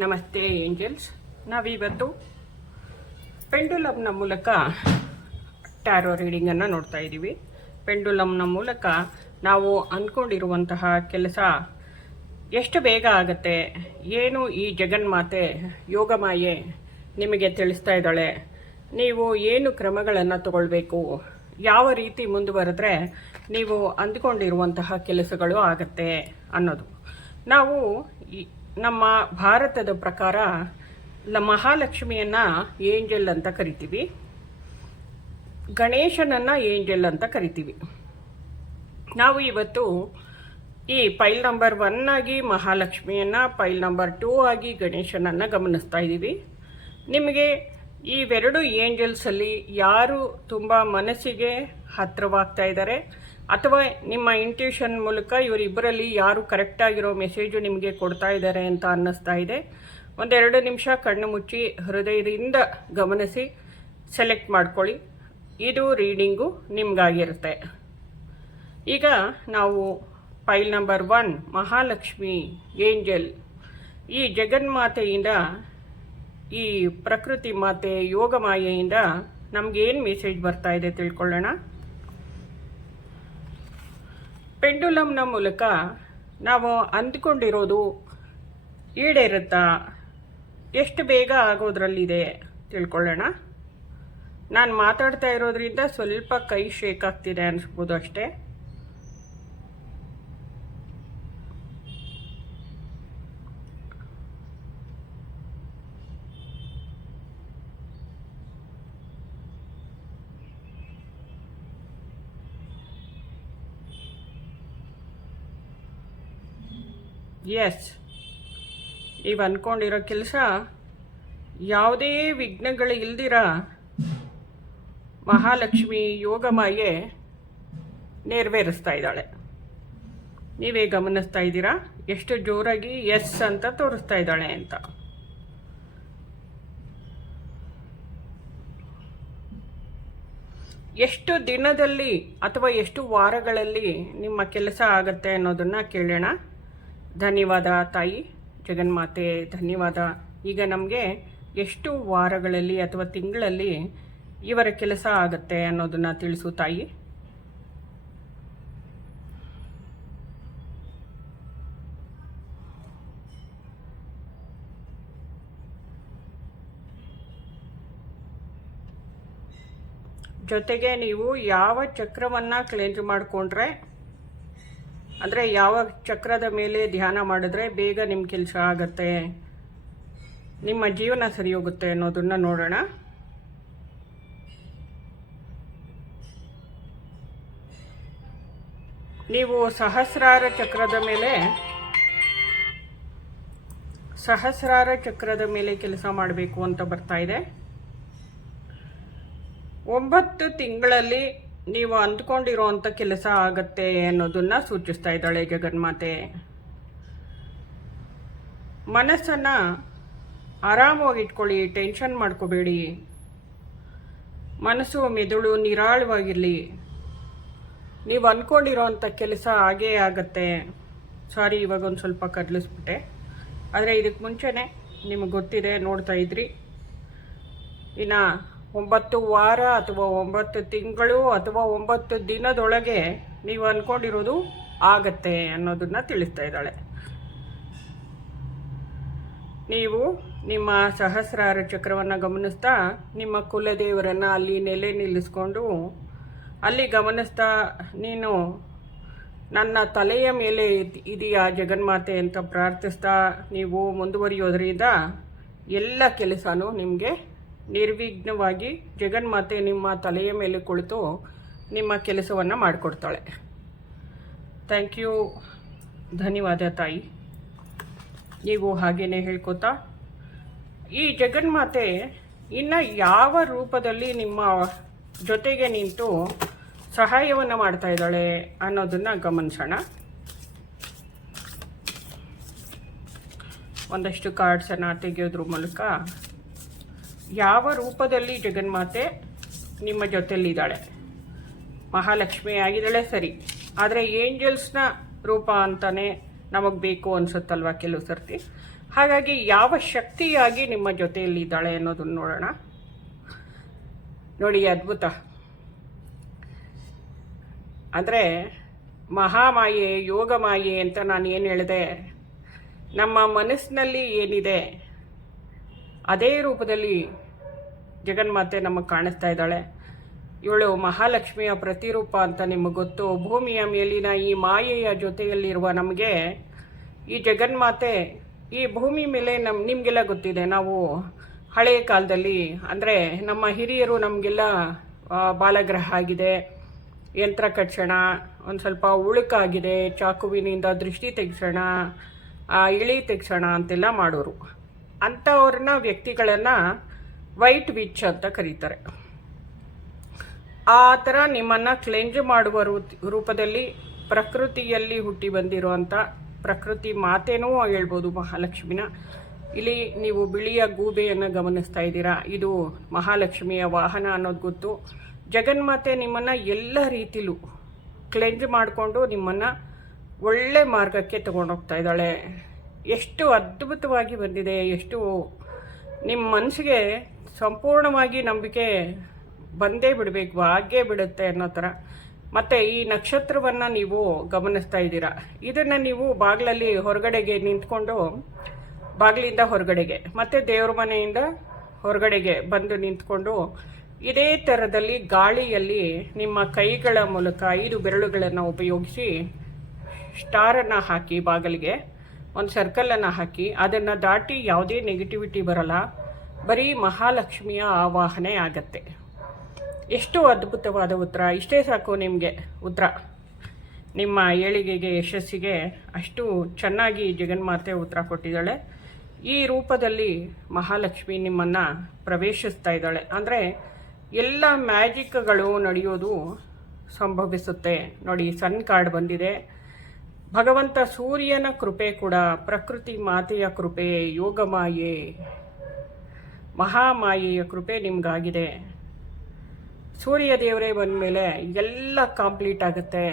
ನಮಸ್ತೆ ಏಂಜಲ್ಸ್. ನಾವಿವತ್ತು ಪೆಂಡುಲಮ್ನ ಮೂಲಕ ಟ್ಯಾರೋ ರೀಡಿಂಗನ್ನು ನೋಡ್ತಾ ಇದ್ದೀವಿ. ಪೆಂಡುಲಮ್ನ ಮೂಲಕ ನಾವು ಅಂದ್ಕೊಂಡಿರುವಂತಹ ಕೆಲಸ ಎಷ್ಟು ಬೇಗ ಆಗುತ್ತೆ, ಏನು ಈ ಜಗನ್ಮಾತೆ ಯೋಗಮಾಯೆ ನಿಮಗೆ ತಿಳಿಸ್ತಾ ಇದ್ದಾಳೆ, ನೀವು ಏನು ಕ್ರಮಗಳನ್ನು ತಗೊಳ್ಬೇಕು, ಯಾವ ರೀತಿ ಮುಂದುವರೆದ್ರೆ ನೀವು ಅಂದ್ಕೊಂಡಿರುವಂತಹ ಕೆಲಸಗಳು ಆಗತ್ತೆ ಅನ್ನೋದು. ನಾವು ನಮ್ಮ ಭಾರತದ ಪ್ರಕಾರ ಮಹಾಲಕ್ಷ್ಮಿಯನ್ನು ಏಂಜಲ್ ಅಂತ ಕರಿತೀವಿ, ಗಣೇಶನನ್ನು ಏಂಜಲ್ ಅಂತ ಕರಿತೀವಿ. ನಾವು ಇವತ್ತು ಈ ಪೈಲ್ ನಂಬರ್ 1 ಆಗಿ ಮಹಾಲಕ್ಷ್ಮಿಯನ್ನು, ಪೈಲ್ ನಂಬರ್ 2 ಆಗಿ ಗಣೇಶನನ್ನು ಗಮನಿಸ್ತಾ ಇದ್ದೀವಿ. ನಿಮಗೆ ಇವೆರಡು ಏಂಜಲ್ಸಲ್ಲಿ ಯಾರು ತುಂಬ ಮನಸ್ಸಿಗೆ ಹತ್ತಿರವಾಗ್ತಾ ಇದ್ದಾರೆ ಅಥವಾ ನಿಮ್ಮ ಇಂಟ್ಯೂಷನ್ ಮೂಲಕ ಇವರಿಬ್ಬರಲ್ಲಿ ಯಾರು ಕರೆಕ್ಟಾಗಿರೋ ಮೆಸೇಜು ನಿಮಗೆ ಕೊಡ್ತಾ ಇದ್ದಾರೆ ಅಂತ ಅನ್ನಿಸ್ತಾ ಇದೆ, 1-2 ನಿಮಿಷ ಕಣ್ಣು ಮುಚ್ಚಿ ಹೃದಯದಿಂದ ಗಮನಿಸಿ ಸೆಲೆಕ್ಟ್ ಮಾಡ್ಕೊಳ್ಳಿ. ಇದು ರೀಡಿಂಗು ನಿಮಗಾಗಿರುತ್ತೆ. ಈಗ ನಾವು ಪೈಲ್ ನಂಬರ್ 1 ಮಹಾಲಕ್ಷ್ಮಿ ಏಂಜಲ್, ಈ ಜಗನ್ಮಾತೆಯಿಂದ, ಈ ಪ್ರಕೃತಿ ಮಾತೆ ಯೋಗ ಮಾಯೆಯಿಂದ ನಮಗೇನು ಮೆಸೇಜ್ ಬರ್ತಾ ಇದೆ ತಿಳ್ಕೊಳ್ಳೋಣ. ಪೆಂಡುಲಮ್ನ ಮೂಲಕ ನಾವು ಅಂದ್ಕೊಂಡಿರೋದು ಈಡೇರುತ್ತಾ, ಎಷ್ಟು ಬೇಗ ಆಗೋದ್ರಲ್ಲಿದೆ ತಿಳ್ಕೊಳ್ಳೋಣ. ನಾನು ಮಾತಾಡ್ತಾ ಇರೋದ್ರಿಂದ ಸ್ವಲ್ಪ ಕೈ ಶೇಕ್ ಆಗ್ತಿದೆ ಅನಿಸ್ಬೋದು ಅಷ್ಟೇ. ಎಸ್, ನೀವು ಅಂದ್ಕೊಂಡಿರೋ ಕೆಲಸ ಯಾವುದೇ ವಿಘ್ನಗಳು ಇಲ್ದಿರ ಮಹಾಲಕ್ಷ್ಮಿ ಯೋಗಮಾಯೆ ನೆರವೇರಿಸ್ತಾ ಇದ್ದಾಳೆ. ನೀವೇ ಗಮನಿಸ್ತಾ ಇದ್ದೀರಾ ಎಷ್ಟು ಜೋರಾಗಿ ಎಸ್ ಅಂತ ತೋರಿಸ್ತಾ ಇದ್ದಾಳೆ ಅಂತ. ಎಷ್ಟು ದಿನದಲ್ಲಿ ಅಥವಾ ಎಷ್ಟು ವಾರಗಳಲ್ಲಿ ನಿಮ್ಮ ಕೆಲಸ ಆಗತ್ತೆ ಅನ್ನೋದನ್ನು ಕೇಳೋಣ. ಧನ್ಯವಾದ ತಾಯಿ ಜಗನ್ಮಾತೆ, ಧನ್ಯವಾದ. ಈಗ ನಮಗೆ ಎಷ್ಟು ವಾರಗಳಲ್ಲಿ ಅಥವಾ ತಿಂಗಳಲ್ಲಿ ಇವರ ಕೆಲಸ ಆಗತ್ತೆ ಅನ್ನೋದನ್ನು ತಿಳಿಸು ತಾಯಿ. ಜೊತೆಗೆ ನೀವು ಯಾವ ಚಕ್ರವನ್ನು ಕ್ಲೆನ್ಸ್ ಮಾಡಿಕೊಂಡ್ರೆ, ಅಂದರೆ ಯಾವ ಚಕ್ರದ ಮೇಲೆ ಧ್ಯಾನ ಮಾಡಿದ್ರೆ ಬೇಗ ನಿಮ್ಮ ಕೆಲಸ ಆಗತ್ತೆ, ನಿಮ್ಮ ಜೀವನ ಸರಿ ಹೋಗುತ್ತೆ ಅನ್ನೋದನ್ನು ನೋಡೋಣ. ನೀವು ಸಹಸ್ರಾರ ಚಕ್ರದ ಮೇಲೆ ಕೆಲಸ ಮಾಡಬೇಕು ಅಂತ ಬರ್ತಾ ಇದೆ. 9 ತಿಂಗಳಲ್ಲಿ ನೀವು ಅಂದ್ಕೊಂಡಿರೋವಂಥ ಕೆಲಸ ಆಗತ್ತೆ ಅನ್ನೋದನ್ನು ಸೂಚಿಸ್ತಾ ಇದ್ದಾಳೆ ಜಗನ್ಮಾತೆ. ಮನಸ್ಸನ್ನು ಆರಾಮವಾಗಿಟ್ಕೊಳ್ಳಿ, ಟೆನ್ಷನ್ ಮಾಡ್ಕೋಬೇಡಿ. ಮನಸ್ಸು ಮೆದುಳು ನಿರಾಳವಾಗಿರಲಿ. ನೀವು ಅಂದ್ಕೊಂಡಿರೋವಂಥ ಕೆಲಸ ಆಗೇ ಆಗತ್ತೆ. ಸಾರಿ, ಇವಾಗ ಒಂದು ಸ್ವಲ್ಪ ಕದಲಿಸ್ಬಿಟ್ಟೆ, ಆದರೆ ಇದಕ್ಕೆ ಮುಂಚೆನೇ ನಿಮಗೆ ಗೊತ್ತಿದೆ, ನೋಡ್ತಾ ಇದ್ರಿ. ಇನ್ನು 9 ವಾರ ಅಥವಾ 9 ತಿಂಗಳು ಅಥವಾ 9 ದಿನದೊಳಗೆ ನೀವು ಅಂದ್ಕೊಂಡಿರೋದು ಆಗತ್ತೆ ಅನ್ನೋದನ್ನು ತಿಳಿಸ್ತಾ ಇದ್ದಾಳೆ. ನೀವು ನಿಮ್ಮ ಸಹಸ್ರಾರ ಚಕ್ರವನ್ನು ಗಮನಿಸ್ತಾ ನಿಮ್ಮ ಕುಲದೇವರನ್ನು ಅಲ್ಲಿ ನೆಲೆ ನಿಲ್ಲಿಸ್ಕೊಂಡು ಅಲ್ಲಿ ಗಮನಿಸ್ತಾ, ನೀನು ನನ್ನ ತಲೆಯ ಮೇಲೆ ಇದೆಯಾ ಜಗನ್ಮಾತೆ ಅಂತ ಪ್ರಾರ್ಥಿಸ್ತಾ ನೀವು ಮುಂದುವರಿಯೋದ್ರಿಂದ ಎಲ್ಲ ಕೆಲಸನೂ ನಿಮಗೆ ನಿರ್ವಿಘ್ನವಾಗಿ ಜಗನ್ಮಾತೆ ನಿಮ್ಮ ತಲೆಯ ಮೇಲೆ ಕುಳಿತು ನಿಮ್ಮ ಕೆಲಸವನ್ನು ಮಾಡಿಕೊಡ್ತಾಳೆ. ಥ್ಯಾಂಕ್ ಯು, ಧನ್ಯವಾದ ತಾಯಿ. ನೀವು ಹಾಗೇನೆ ಹೇಳ್ಕೊತಾ ಈ ಜಗನ್ಮಾತೆ ಇನ್ನು ಯಾವ ರೂಪದಲ್ಲಿ ನಿಮ್ಮ ಜೊತೆಗೆ ನಿಂತು ಸಹಾಯವನ್ನು ಮಾಡ್ತಾ ಇದ್ದಾಳೆ ಅನ್ನೋದನ್ನು ಗಮನಿಸೋಣ. ಒಂದಷ್ಟು ಕಾರ್ಡ್ಸನ್ನು ತೆಗೆಯೋದ್ರ ಮೂಲಕ ಯಾವ ರೂಪದಲ್ಲಿ ಜಗನ್ಮಾತೆ ನಿಮ್ಮ ಜೊತೆಯಲ್ಲಿದ್ದಾಳೆ. ಮಹಾಲಕ್ಷ್ಮಿ ಆಗಿದ್ದಾಳೆ ಸರಿ, ಆದರೆ ಏಂಜಲ್ಸ್ನ ರೂಪ ಅಂತಾನೆ ನಮಗೆ ಬೇಕು ಅನಿಸುತ್ತಲ್ವ ಕೆಲವು ಸರ್ತಿ. ಹಾಗಾಗಿ ಯಾವ ಶಕ್ತಿಯಾಗಿ ನಿಮ್ಮ ಜೊತೆಯಲ್ಲಿದ್ದಾಳೆ ಅನ್ನೋದನ್ನು ನೋಡೋಣ. ನೋಡಿ, ಅದ್ಭುತ. ಅಂದರೆ ಮಹಾಮಾಯೆ, ಯೋಗ ಮಾಯೆ ಅಂತ ನಾನು ಏನು ಹೇಳಿದೆ, ನಮ್ಮ ಮನಸ್ಸಿನಲ್ಲಿ ಏನಿದೆ ಅದೇ ರೂಪದಲ್ಲಿ ಜಗನ್ಮಾತೆ ನಮಗೆ ಕಾಣಿಸ್ತಾ ಇದ್ದಾಳೆ. ಇವಳು ಮಹಾಲಕ್ಷ್ಮಿಯ ಪ್ರತಿರೂಪ ಅಂತ ನಿಮಗೆ ಗೊತ್ತು. ಭೂಮಿಯ ಮೇಲಿನ ಈ ಮಾಯೆಯ ಜೊತೆಯಲ್ಲಿರುವ ನಮಗೆ ಈ ಜಗನ್ಮಾತೆ, ಈ ಭೂಮಿ ಮೇಲೆ ನಿಮಗೆಲ್ಲ ಗೊತ್ತಿದೆ, ನಾವು ಹಳೆಯ ಕಾಲದಲ್ಲಿ ಅಂದರೆ ನಮ್ಮ ಹಿರಿಯರು ನಮಗೆಲ್ಲ ಬಾಲಗ್ರಹ ಆಗಿದೆ, ಯಂತ್ರ ಕಟ್ಸೋಣ, ಒಂದು ಸ್ವಲ್ಪ ಉಳುಕಾಗಿದೆ, ಚಾಕುವಿನಿಂದ ದೃಷ್ಟಿ ತೆಗ್ಸೋಣ, ಇಳಿ ತೆಗ್ಸೋಣ ಅಂತೆಲ್ಲ ಮಾಡೋರು. ಅಂಥವ್ರನ್ನ ವ್ಯಕ್ತಿಗಳನ್ನು ವೈಟ್ ವಿಚ್ ಅಂತ ಕರೀತಾರೆ. ಆ ಥರ ನಿಮ್ಮನ್ನು ಕ್ಲೆಂಜ್ ಮಾಡುವ ರೂಪದಲ್ಲಿ ಪ್ರಕೃತಿಯಲ್ಲಿ ಹುಟ್ಟಿ ಬಂದಿರುವಂಥ ಪ್ರಕೃತಿ ಮಾತೇನೂ ಹೇಳ್ಬೋದು ಮಹಾಲಕ್ಷ್ಮಿನ. ಇಲ್ಲಿ ನೀವು ಬಿಳಿಯ ಗೂಬೆಯನ್ನು ಗಮನಿಸ್ತಾ ಇದ್ದೀರಾ, ಇದು ಮಹಾಲಕ್ಷ್ಮಿಯ ವಾಹನ ಅನ್ನೋದು ಗೊತ್ತು. ಜಗನ್ಮಾತೆ ನಿಮ್ಮನ್ನು ಎಲ್ಲ ರೀತಿಲೂ ಕ್ಲೆಂಜ್ ಮಾಡಿಕೊಂಡು ನಿಮ್ಮನ್ನು ಒಳ್ಳೆ ಮಾರ್ಗಕ್ಕೆ ತಗೊಂಡೋಗ್ತಾ ಇದ್ದಾಳೆ. ಎಷ್ಟು ಅದ್ಭುತವಾಗಿ ಬಂದಿದೆ, ಎಷ್ಟು ನಿಮ್ಮ ಮನಸ್ಸಿಗೆ ಸಂಪೂರ್ಣವಾಗಿ ನಂಬಿಕೆ ಬಂದೇ ಬಿಡಬೇಕು, ಆಗೇ ಬಿಡುತ್ತೆ ಅನ್ನೋ ಥರ. ಮತ್ತು ಈ ನಕ್ಷತ್ರವನ್ನು ನೀವು ಗಮನಿಸ್ತಾ ಇದ್ದೀರಾ, ಇದನ್ನು ನೀವು ಬಾಗಿಲಲ್ಲಿ ಹೊರಗಡೆಗೆ ನಿಂತ್ಕೊಂಡು, ಬಾಗಿಲಿಂದ ಹೊರಗಡೆಗೆ ಮತ್ತು ದೇವ್ರ ಮನೆಯಿಂದ ಹೊರಗಡೆಗೆ ಬಂದು ನಿಂತ್ಕೊಂಡು ಇದೇ ಥರದಲ್ಲಿ ಗಾಳಿಯಲ್ಲಿ ನಿಮ್ಮ ಕೈಗಳ ಮೂಲಕ 5 ಬೆರಳುಗಳನ್ನು ಉಪಯೋಗಿಸಿ ಸ್ಟಾರನ್ನು ಹಾಕಿ, ಬಾಗಿಲಿಗೆ ಒಂದು ಸರ್ಕಲನ್ನು ಹಾಕಿ, ಅದನ್ನು ದಾಟಿ ಯಾವುದೇ ನೆಗೆಟಿವಿಟಿ ಬರಲ್ಲ, ಬರೀ ಮಹಾಲಕ್ಷ್ಮಿಯ ಆವಾಹನೆ ಆಗತ್ತೆ. ಎಷ್ಟು ಅದ್ಭುತವಾದ ಉತ್ತರ! ಇಷ್ಟೇ ಸಾಕು ನಿಮಗೆ ಉತ್ತರ. ನಿಮ್ಮ ಏಳಿಗೆಗೆ, ಯಶಸ್ಸಿಗೆ ಅಷ್ಟು ಚೆನ್ನಾಗಿ ಜಗನ್ಮಾತೆ ಉತ್ತರ ಕೊಟ್ಟಿದ್ದಾಳೆ. ಈ ರೂಪದಲ್ಲಿ ಮಹಾಲಕ್ಷ್ಮಿ ನಿಮ್ಮನ್ನು ಪ್ರವೇಶಿಸ್ತಾ ಇದ್ದಾಳೆ. ಅಂದರೆ ಎಲ್ಲ ಮ್ಯಾಜಿಕ್ಗಳು ನಡೆಯೋದು ಸಂಭವಿಸುತ್ತೆ. ನೋಡಿ, ಸನ್ ಕಾರ್ಡ್ ಬಂದಿದೆ. ಭಗವಂತ ಸೂರ್ಯನ ಕೃಪೆ ಕೂಡ, ಪ್ರಕೃತಿ ಮಾತೆಯ ಕೃಪೆ, ಯೋಗಮಾಯೆ, ಮಹಾಮಾಯೆಯ ಕೃಪೆ ನಿಮಗಾಗಿದೆ. ಸೂರ್ಯ ದೇವರೇ ಬಂದ ಮೇಲೆ ಎಲ್ಲ ಕಂಪ್ಲೀಟ್ ಆಗುತ್ತೆ,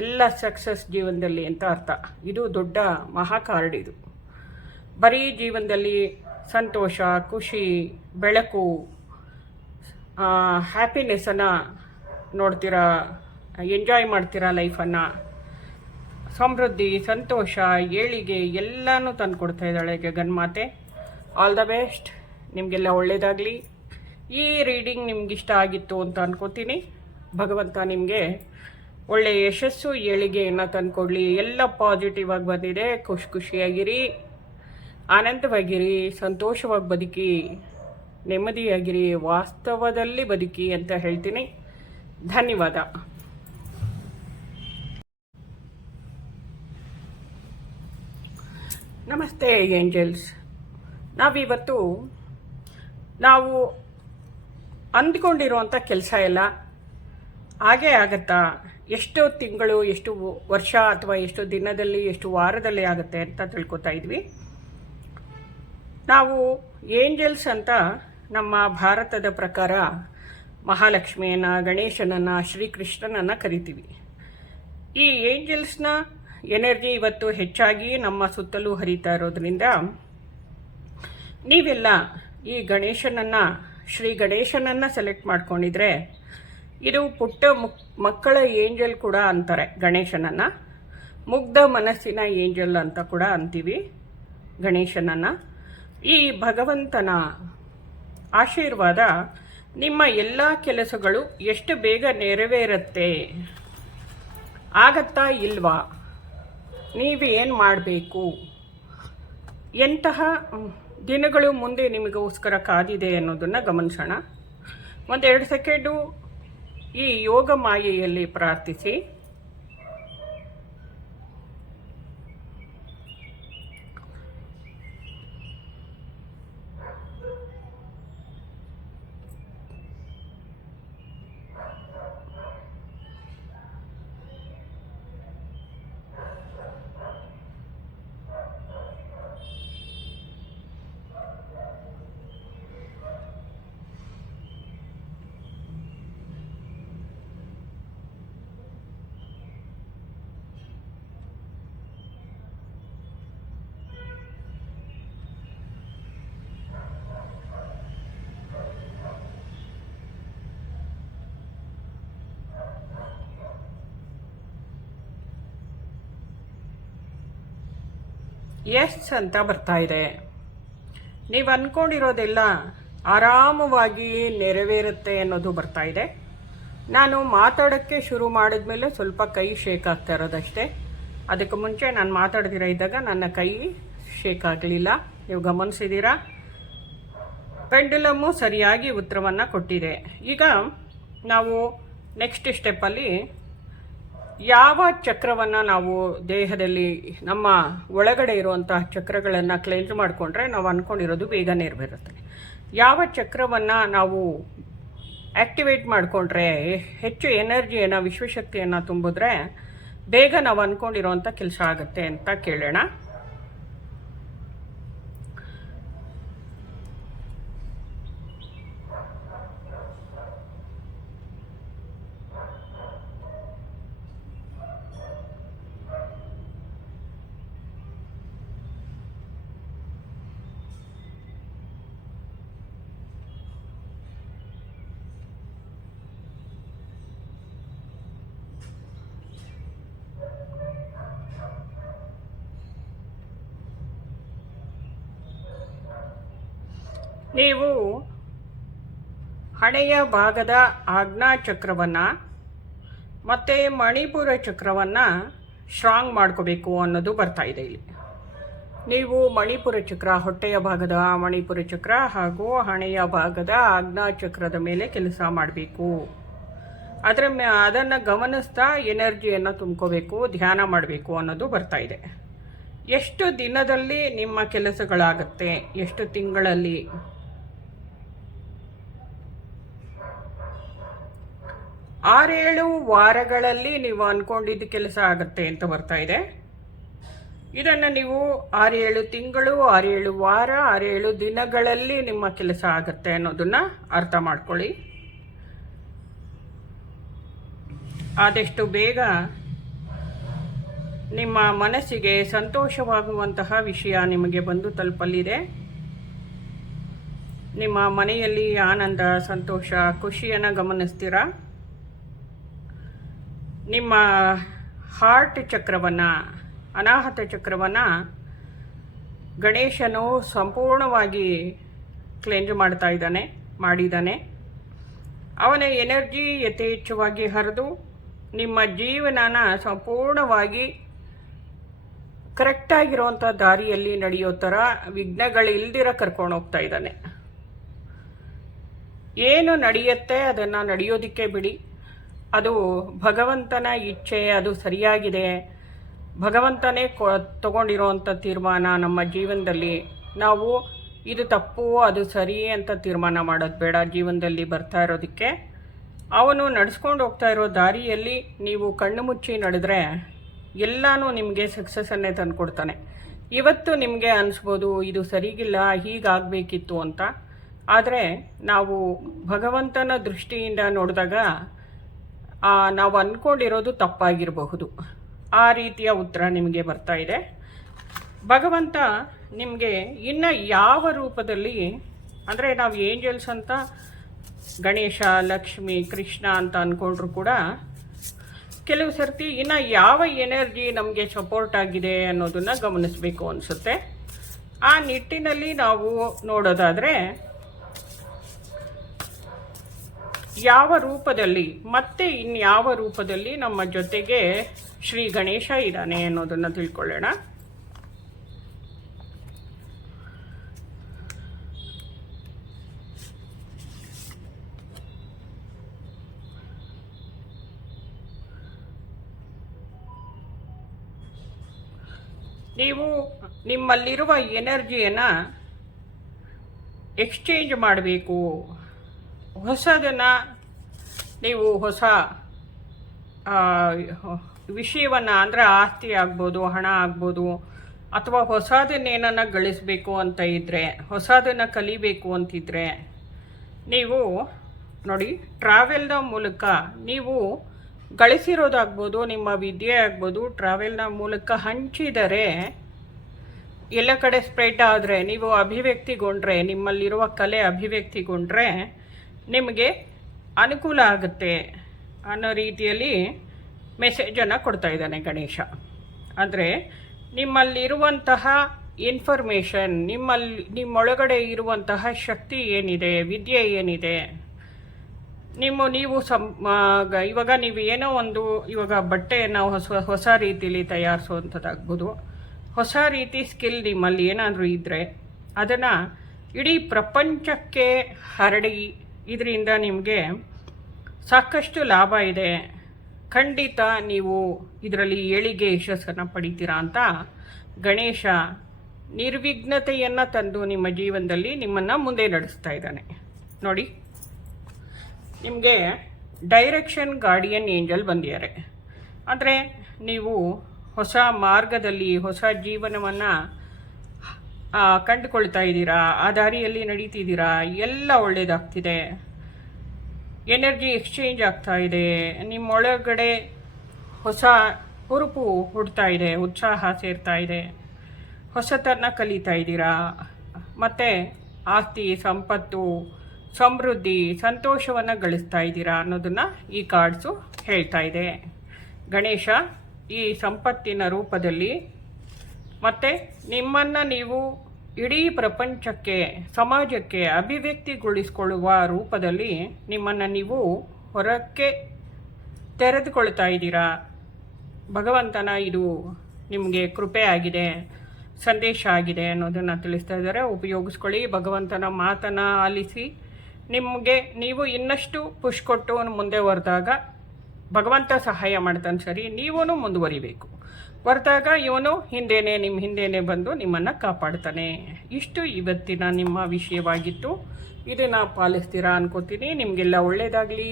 ಎಲ್ಲ ಸಕ್ಸಸ್ ಜೀವನದಲ್ಲಿ ಅಂತ ಅರ್ಥ. ಇದು ದೊಡ್ಡ ಮಹಾ ಕಾರ್ಡ್. ಇದು ಬರೀ ಜೀವನದಲ್ಲಿ ಸಂತೋಷ, ಖುಷಿ, ಬೆಳಕು, ಹ್ಯಾಪಿನೆಸ್ಸನ್ನು ನೋಡ್ತೀರಾ, ಎಂಜಾಯ್ ಮಾಡ್ತೀರಾ ಲೈಫನ್ನು. ಸಮೃದ್ಧಿ, ಸಂತೋಷ, ಏಳಿಗೆ ಎಲ್ಲನೂ ತಂದು ಕೊಡ್ತಾ ಇದ್ದಾಳೆ ಜಗನ್ಮಾತೆ. ಆಲ್ ದ ಬೆಸ್ಟ್, ನಿಮಗೆಲ್ಲ ಒಳ್ಳೆಯದಾಗಲಿ. ಈ ರೀಡಿಂಗ್ ನಿಮ್ಗಿಷ್ಟ ಆಗಿತ್ತು ಅಂತ ಅನ್ಕೋತೀನಿ. ಭಗವಂತ ನಿಮಗೆ ಒಳ್ಳೆಯ ಯಶಸ್ಸು, ಏಳಿಗೆಯನ್ನು ತಂದುಕೊಡ್ಲಿ. ಎಲ್ಲ ಪಾಸಿಟಿವ್ ಆಗಿ ಬಂದಿದೆ. ಖುಷಿಯಾಗಿರಿ, ಆನಂದವಾಗಿರಿ, ಸಂತೋಷವಾಗಿ ಬದುಕಿ, ನೆಮ್ಮದಿಯಾಗಿರಿ, ವಾಸ್ತವದಲ್ಲಿ ಬದುಕಿ ಅಂತ ಹೇಳ್ತೀನಿ. ಧನ್ಯವಾದ. ನಮಸ್ತೆ ಏಂಜಲ್ಸ್. ನಾವಿವತ್ತು ನಾವು ಅಂದ್ಕೊಂಡಿರುವಂಥ ಕೆಲಸ ಎಲ್ಲ ಹಾಗೇ ಆಗತ್ತಾ, ಎಷ್ಟು ತಿಂಗಳು, ಎಷ್ಟು ವರ್ಷ ಅಥವಾ ಎಷ್ಟು ದಿನದಲ್ಲಿ, ಎಷ್ಟು ವಾರದಲ್ಲಿ ಆಗುತ್ತೆ ಅಂತ ತಿಳ್ಕೊತಾ ಇದ್ವಿ. ನಾವು ಏಂಜಲ್ಸ್ ಅಂತ ನಮ್ಮ ಭಾರತದ ಪ್ರಕಾರ ಮಹಾಲಕ್ಷ್ಮಿಯನ್ನು, ಗಣೇಶನನ್ನು, ಶ್ರೀಕೃಷ್ಣನನ್ನು ಕರಿತೀವಿ. ಈ ಏಂಜಲ್ಸ್ನ ಎನರ್ಜಿ ಇವತ್ತು ಹೆಚ್ಚಾಗಿ ನಮ್ಮ ಸುತ್ತಲೂ ಹರಿತಾ ಇರೋದ್ರಿಂದ ನೀವೆಲ್ಲ ಈ ಗಣೇಶನನ್ನು, ಶ್ರೀ ಗಣೇಶನನ್ನು ಸೆಲೆಕ್ಟ್ ಮಾಡ್ಕೊಂಡಿದ್ರೆ, ಇದು ಪುಟ್ಟ ಮಕ್ಕಳ ಏಂಜಲ್ ಕೂಡ ಅಂತಾರೆ ಗಣೇಶನನ್ನು. ಮುಗ್ಧ ಮನಸ್ಸಿನ ಏಂಜಲ್ ಅಂತ ಕೂಡ ಅಂತೀವಿ ಗಣೇಶನನ್ನು. ಈ ಭಗವಂತನ ಆಶೀರ್ವಾದ ನಿಮ್ಮ ಎಲ್ಲ ಕೆಲಸಗಳು ಎಷ್ಟು ಬೇಗ ನೆರವೇರುತ್ತೆ, ಆಗತ್ತಾ ಇಲ್ವಾ, ನೀವೇನು ಮಾಡಬೇಕು, ಎಂತಹ ದಿನಗಳು ಮುಂದೆ ನಿಮಗೋಸ್ಕರ ಕಾದಿದೆ ಅನ್ನೋದನ್ನು ಗಮನಿಸೋಣ. 1-2 ಸೆಕೆಂಡು ಈ ಯೋಗ ಮಾಯೆಯಲ್ಲಿ ಪ್ರಾರ್ಥಿಸಿ. ಎಸ್ ಅಂತ ಬರ್ತಾ ಇದೆ. ನೀವು ಅಂದ್ಕೊಂಡಿರೋದೆಲ್ಲ ಆರಾಮವಾಗಿ ನೆರವೇರುತ್ತೆ ಅನ್ನೋದು ಬರ್ತಾ ಇದೆ. ನಾನು ಮಾತಾಡೋಕ್ಕೆ ಶುರು ಮಾಡಿದ್ಮೇಲೆ ಸ್ವಲ್ಪ ಕೈ ಶೇಕ್ ಆಗ್ತಾ ಇರೋದಷ್ಟೇ. ಅದಕ್ಕೆ ಮುಂಚೆ ನಾನು ಮಾತಾಡ್ದಿರ ಇದ್ದಾಗ ನನ್ನ ಕೈ ಶೇಕ್ ಆಗಲಿಲ್ಲ. ನೀವು ಗಮನಿಸಿದ್ದೀರಾ? ಪೆಂಡುಲಮ್ಮು ಸರಿಯಾಗಿ ಉತ್ತರವನ್ನು ಕೊಟ್ಟಿದೆ. ಈಗ ನಾವು ನೆಕ್ಸ್ಟ್ ಸ್ಟೆಪ್ಪಲ್ಲಿ ಯಾವ ಚಕ್ರವನ್ನು ನಾವು ದೇಹದಲ್ಲಿ ನಮ್ಮ ಒಳಗಡೆ ಇರುವಂತಹ ಚಕ್ರಗಳನ್ನು ಕ್ಲೆನ್ಸ್ ಮಾಡಿಕೊಂಡ್ರೆ ನಾವು ಅಂದ್ಕೊಂಡಿರೋದು ಬೇಗ ನೆರವೇರುತ್ತೆ, ಯಾವ ಚಕ್ರವನ್ನು ನಾವು ಆ್ಯಕ್ಟಿವೇಟ್ ಮಾಡಿಕೊಂಡ್ರೆ ಹೆಚ್ಚು ಎನರ್ಜಿಯನ್ನು ವಿಶ್ವಶಕ್ತಿಯನ್ನು ತುಂಬಿದ್ರೆ ಬೇಗ ನಾವು ಅಂದ್ಕೊಂಡಿರೋವಂಥ ಕೆಲಸ ಆಗುತ್ತೆ ಅಂತ ಕೇಳೋಣ. ನೀವು ಹಣೆಯ ಭಾಗದ ಆಜ್ಞಾ ಚಕ್ರವನ್ನು ಮತ್ತು ಮಣಿಪುರ ಚಕ್ರವನ್ನು ಸ್ಟ್ರಾಂಗ್ ಮಾಡ್ಕೋಬೇಕು ಅನ್ನೋದು ಬರ್ತಾ ಇದೆ ಇಲ್ಲಿ. ನೀವು ಮಣಿಪುರ ಚಕ್ರ, ಹೊಟ್ಟೆಯ ಭಾಗದ ಮಣಿಪುರ ಚಕ್ರ ಹಾಗೂ ಹಣೆಯ ಭಾಗದ ಆಜ್ಞಾ ಚಕ್ರದ ಮೇಲೆ ಕೆಲಸ ಮಾಡಬೇಕು. ಅದನ್ನು ಗಮನಿಸ್ತಾ ಎನರ್ಜಿಯನ್ನು ತುಂಬ್ಕೋಬೇಕು, ಧ್ಯಾನ ಮಾಡಬೇಕು ಅನ್ನೋದು ಬರ್ತಾ ಇದೆ. ಎಷ್ಟು ದಿನದಲ್ಲಿ ನಿಮ್ಮ ಕೆಲಸಗಳಾಗುತ್ತೆ, ಎಷ್ಟು ತಿಂಗಳಲ್ಲಿ? 6-7 ವಾರಗಳಲ್ಲಿ ನೀವು ಅಂದ್ಕೊಂಡಿದ್ದ ಕೆಲಸ ಆಗುತ್ತೆ ಅಂತ ಬರ್ತಾ ಇದೆ. ಇದನ್ನು ನೀವು 6-7 ತಿಂಗಳು, 6-7 ವಾರ, 6-7 ದಿನಗಳಲ್ಲಿ ನಿಮ್ಮ ಕೆಲಸ ಆಗುತ್ತೆ ಅನ್ನೋದನ್ನ ಅರ್ಥ ಮಾಡ್ಕೊಳ್ಳಿ. ಆದಷ್ಟು ಬೇಗ ನಿಮ್ಮ ಮನಸ್ಸಿಗೆ ಸಂತೋಷವಾಗುವಂತಹ ವಿಷಯ ನಿಮಗೆ ಬಂದು ತಲುಪಲಿದೆ. ನಿಮ್ಮ ಮನೆಯಲ್ಲಿ ಆನಂದ, ಸಂತೋಷ, ಖುಷಿಯನ್ನು ಗಮನಿಸ್ತೀರಾ. ನಿಮ್ಮ ಹಾರ್ಟ್ ಚಕ್ರವನ್ನು, ಅನಾಹತ ಚಕ್ರವನ್ನು ಗಣೇಶನು ಸಂಪೂರ್ಣವಾಗಿ ಕ್ಲೆನ್ಸ್ ಮಾಡಿದ್ದಾನೆ. ಅವನ ಎನರ್ಜಿ ಯಥೇಚ್ಛವಾಗಿ ಹರಿದು ನಿಮ್ಮ ಜೀವನನ ಸಂಪೂರ್ಣವಾಗಿ ಕರೆಕ್ಟಾಗಿರುವಂಥ ದಾರಿಯಲ್ಲಿ ನಡೆಯೋ ಥರ ವಿಘ್ನಗಳಿಲ್ದಿರ ಕರ್ಕೊಂಡು ಹೋಗ್ತಾ ಇದ್ದಾನೆ. ಏನು ನಡೆಯುತ್ತೆ ಅದನ್ನು ನಡೆಯೋದಕ್ಕೆ ಬಿಡಿ. ಅದು ಭಗವಂತನ ಇಚ್ಛೆ, ಅದು ಸರಿಯಾಗಿದೆ. ಭಗವಂತನೇ ತಗೊಂಡಿರೋವಂಥ ತೀರ್ಮಾನ ನಮ್ಮ ಜೀವನದಲ್ಲಿ. ನಾವು ಇದು ತಪ್ಪು, ಅದು ಸರಿ ಅಂತ ತೀರ್ಮಾನ ಮಾಡೋದು ಬೇಡ. ಜೀವನದಲ್ಲಿ ಬರ್ತಾ ಇರೋದಕ್ಕೆ ಅವನು ನಡೆಸ್ಕೊಂಡು ಹೋಗ್ತಾ ಇರೋ ದಾರಿಯಲ್ಲಿ ನೀವು ಕಣ್ಣು ಮುಚ್ಚಿ ನಡೆದ್ರೆ ಎಲ್ಲನೂ ನಿಮಗೆ ಸಕ್ಸಸ್ಸನ್ನೇ ತಂದುಕೊಡ್ತಾನೆ. ಇವತ್ತು ನಿಮಗೆ ಅನಿಸ್ಬೋದು ಇದು ಸರಿಗಿಲ್ಲ, ಹೀಗಾಗಬೇಕಿತ್ತು ಅಂತ. ಆದರೆ ನಾವು ಭಗವಂತನ ದೃಷ್ಟಿಯಿಂದ ನೋಡಿದಾಗ ನಾವು ಅಂದ್ಕೊಂಡಿರೋದು ತಪ್ಪಾಗಿರಬಹುದು. ಆ ರೀತಿಯ ಉತ್ತರ ನಿಮಗೆ ಬರ್ತಾ ಇದೆ. ಭಗವಂತ ನಿಮಗೆ ಇನ್ನು ಯಾವ ರೂಪದಲ್ಲಿ, ಅಂದರೆ ನಾವು ಏಂಜಲ್ಸ್ ಅಂತ ಗಣೇಶ, ಲಕ್ಷ್ಮಿ, ಕೃಷ್ಣ ಅಂತ ಅಂದ್ಕೊಂಡ್ರು ಕೂಡ ಕೆಲವು ಸರ್ತಿ ಇನ್ನು ಯಾವ ಎನರ್ಜಿ ನಮಗೆ ಸಪೋರ್ಟ್ ಆಗಿದೆ ಅನ್ನೋದನ್ನು ಗಮನಿಸಬೇಕು ಅನಿಸುತ್ತೆ. ಆ ನಿಟ್ಟಿನಲ್ಲಿ ನಾವು ನೋಡೋದಾದರೆ ಯಾವ ರೂಪದಲ್ಲಿ ಮತ್ತೆ ಇನ್ಯಾವ ರೂಪದಲ್ಲಿ ನಮ್ಮ ಜೊತೆಗೆ ಶ್ರೀ ಗಣೇಶ ಇದ್ದಾನೆ ಅನ್ನೋದನ್ನು ತಿಳ್ಕೊಳ್ಳೋಣ. ನೀವು ನಿಮ್ಮಲ್ಲಿರುವ ಎನರ್ಜಿಯನ್ನು ಎಕ್ಸ್ಚೇಂಜ್ ಮಾಡಬೇಕು. ಹೊಸದನ್ನು ನೀವು ಹೊಸ ವಿಷಯವನ್ನು, ಅಂದರೆ ಆಸ್ತಿ ಆಗ್ಬೋದು, ಹಣ ಆಗ್ಬೋದು, ಅಥವಾ ಹೊಸದನ್ನೇನನ್ನು ಗಳಿಸಬೇಕು ಅಂತ ಇದ್ದರೆ, ಹೊಸದನ್ನು ಕಲಿಬೇಕು ಅಂತಿದ್ರೆ ನೀವು ನೋಡಿ, ಟ್ರಾವೆಲ್ನ ಮೂಲಕ ನೀವು ಗಳಿಸಿರೋದಾಗ್ಬೋದು, ನಿಮ್ಮ ವಿದ್ಯೆ ಆಗ್ಬೋದು, ಟ್ರಾವೆಲ್ನ ಮೂಲಕ ಹಂಚಿದರೆ ಎಲ್ಲ ಕಡೆ ಸ್ಪ್ರೆಡ್ ಆದರೆ, ನೀವು ಅಭಿವ್ಯಕ್ತಿಗೊಂಡ್ರೆ, ನಿಮ್ಮಲ್ಲಿರುವ ಕಲೆ ಅಭಿವ್ಯಕ್ತಿಗೊಂಡ್ರೆ ನಿಮಗೆ ಅನುಕೂಲ ಆಗುತ್ತೆ ಅನ್ನೋ ರೀತಿಯಲ್ಲಿ ಮೆಸೇಜನ್ನು ಕೊಡ್ತಾ ಇದ್ದಾನೆ ಗಣೇಶ. ಅಂದರೆ ನಿಮ್ಮಲ್ಲಿರುವಂತಹ ಇನ್ಫಾರ್ಮೇಷನ್, ನಿಮ್ಮೊಳಗಡೆ ಇರುವಂತಹ ಶಕ್ತಿ ಏನಿದೆ, ವಿದ್ಯೆ ಏನಿದೆ, ನೀವು ಇವಾಗ ನೀವು ಏನೋ ಒಂದು ಇವಾಗ ಬಟ್ಟೆಯನ್ನು ಹೊಸ ರೀತಿಯಲ್ಲಿ ತಯಾರಿಸುವಂಥದ್ದಾಗ್ಬೋದು, ಹೊಸ ರೀತಿ ಸ್ಕಿಲ್ ನಿಮ್ಮಲ್ಲಿ ಏನಾದರೂ ಇದ್ದರೆ ಅದನ್ನು ಇಡೀ ಪ್ರಪಂಚಕ್ಕೆ ಹರಡಿ ಇದರಿಂದ ನಿಮಗೆ ಸಾಕಷ್ಟು ಲಾಭ ಇದೆ, ಖಂಡಿತ ನೀವು ಇದರಲ್ಲಿ ಏಳಿಗೆ ಯಶಸ್ಸನ್ನು ಪಡಿತೀರಾ ಅಂತ ಗಣೇಶ ನಿರ್ವಿಘ್ನತೆಯನ್ನು ತಂದು ನಿಮ್ಮ ಜೀವನದಲ್ಲಿ ನಿಮ್ಮನ್ನು ಮುಂದೆ ನಡೆಸ್ತಾ ಇದ್ದಾನೆ. ನೋಡಿ, ನಿಮಗೆ ಡೈರೆಕ್ಷನ್ ಗಾರ್ಡಿಯನ್ ಏಂಜಲ್ ಬಂದಿದ್ದಾರೆ. ಅಂದರೆ ನೀವು ಹೊಸ ಮಾರ್ಗದಲ್ಲಿ ಹೊಸ ಜೀವನವನ್ನು ಕಂಡುಕೊಳ್ತಾ ಇದ್ದೀರಾ, ಆ ದಾರಿಯಲ್ಲಿ ನಡೀತಿದ್ದೀರಾ, ಎಲ್ಲ ಒಳ್ಳೆಯದಾಗ್ತಿದೆ, ಎನರ್ಜಿ ಎಕ್ಸ್ಚೇಂಜ್ ಆಗ್ತಾ ಇದೆ, ನಿಮ್ಮೊಳಗಡೆ ಹೊಸ ಹುರುಪು ಹುಡ್ತಾ ಇದೆ, ಉತ್ಸಾಹ ಸೇರ್ತಾ ಇದೆ, ಹೊಸತನ್ನ ಕಲಿತಾ ಇದ್ದೀರಾ, ಮತ್ತು ಆಸ್ತಿ, ಸಂಪತ್ತು, ಸಮೃದ್ಧಿ, ಸಂತೋಷವನ್ನು ಗಳಿಸ್ತಾ ಇದ್ದೀರಾ ಅನ್ನೋದನ್ನು ಈ ಕಾರ್ಡ್ಸು ಹೇಳ್ತಾ ಇದೆ. ಗಣೇಶ ಈ ಸಂಪತ್ತಿನ ರೂಪದಲ್ಲಿ ಮತ್ತು ನಿಮ್ಮನ್ನು ನೀವು ಇಡೀ ಪ್ರಪಂಚಕ್ಕೆ, ಸಮಾಜಕ್ಕೆ ಅಭಿವ್ಯಕ್ತಿಗೊಳಿಸಿಕೊಳ್ಳುವ ರೂಪದಲ್ಲಿ ನಿಮ್ಮನ್ನು ನೀವು ಹೊರಕ್ಕೆ ತೆರೆದುಕೊಳ್ತಾ ಇದ್ದೀರಾ. ಭಗವಂತನ ಇದು ನಿಮಗೆ ಕೃಪೆ ಆಗಿದೆ, ಸಂದೇಶ ಆಗಿದೆ ಅನ್ನೋದನ್ನು ತಿಳಿಸ್ತಾ ಇದ್ದಾರೆ. ಉಪಯೋಗಿಸ್ಕೊಳ್ಳಿ, ಭಗವಂತನ ಮಾತನ್ನು ಆಲಿಸಿ. ನೀವು ಇನ್ನಷ್ಟು ಪುಷ್ ಕೊಟ್ಟು ಮುಂದೆ ಹೊರದಾಗ ಭಗವಂತ ಸಹಾಯ ಮಾಡ್ತಾನೆ, ಸರಿ, ನೀವೂ ಮುಂದುವರಿಬೇಕು. ಹೊರತಾಗ ಇವನು ನಿಮ್ಮ ಹಿಂದೆನೇ ಬಂದು ನಿಮ್ಮನ್ನು ಕಾಪಾಡ್ತಾನೆ. ಇಷ್ಟು ಇವತ್ತಿನ ನಿಮ್ಮ ವಿಷಯವಾಗಿತ್ತು. ಇದನ್ನು ಪಾಲಿಸ್ತೀರಾ ಅನ್ಕೋತೀನಿ. ನಿಮಗೆಲ್ಲ ಒಳ್ಳೆಯದಾಗಲಿ,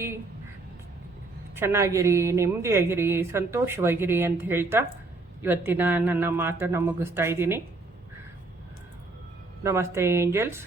ಚೆನ್ನಾಗಿರಿ, ನೆಮ್ಮದಿಯಾಗಿರಿ, ಸಂತೋಷವಾಗಿರಿ ಅಂತ ಹೇಳ್ತಾ ಇವತ್ತಿನ ನನ್ನ ಮಾತನ್ನು ಮುಗಿಸ್ತಾ ಇದ್ದೀನಿ. ನಮಸ್ತೆ ಏಂಜಲ್ಸ್.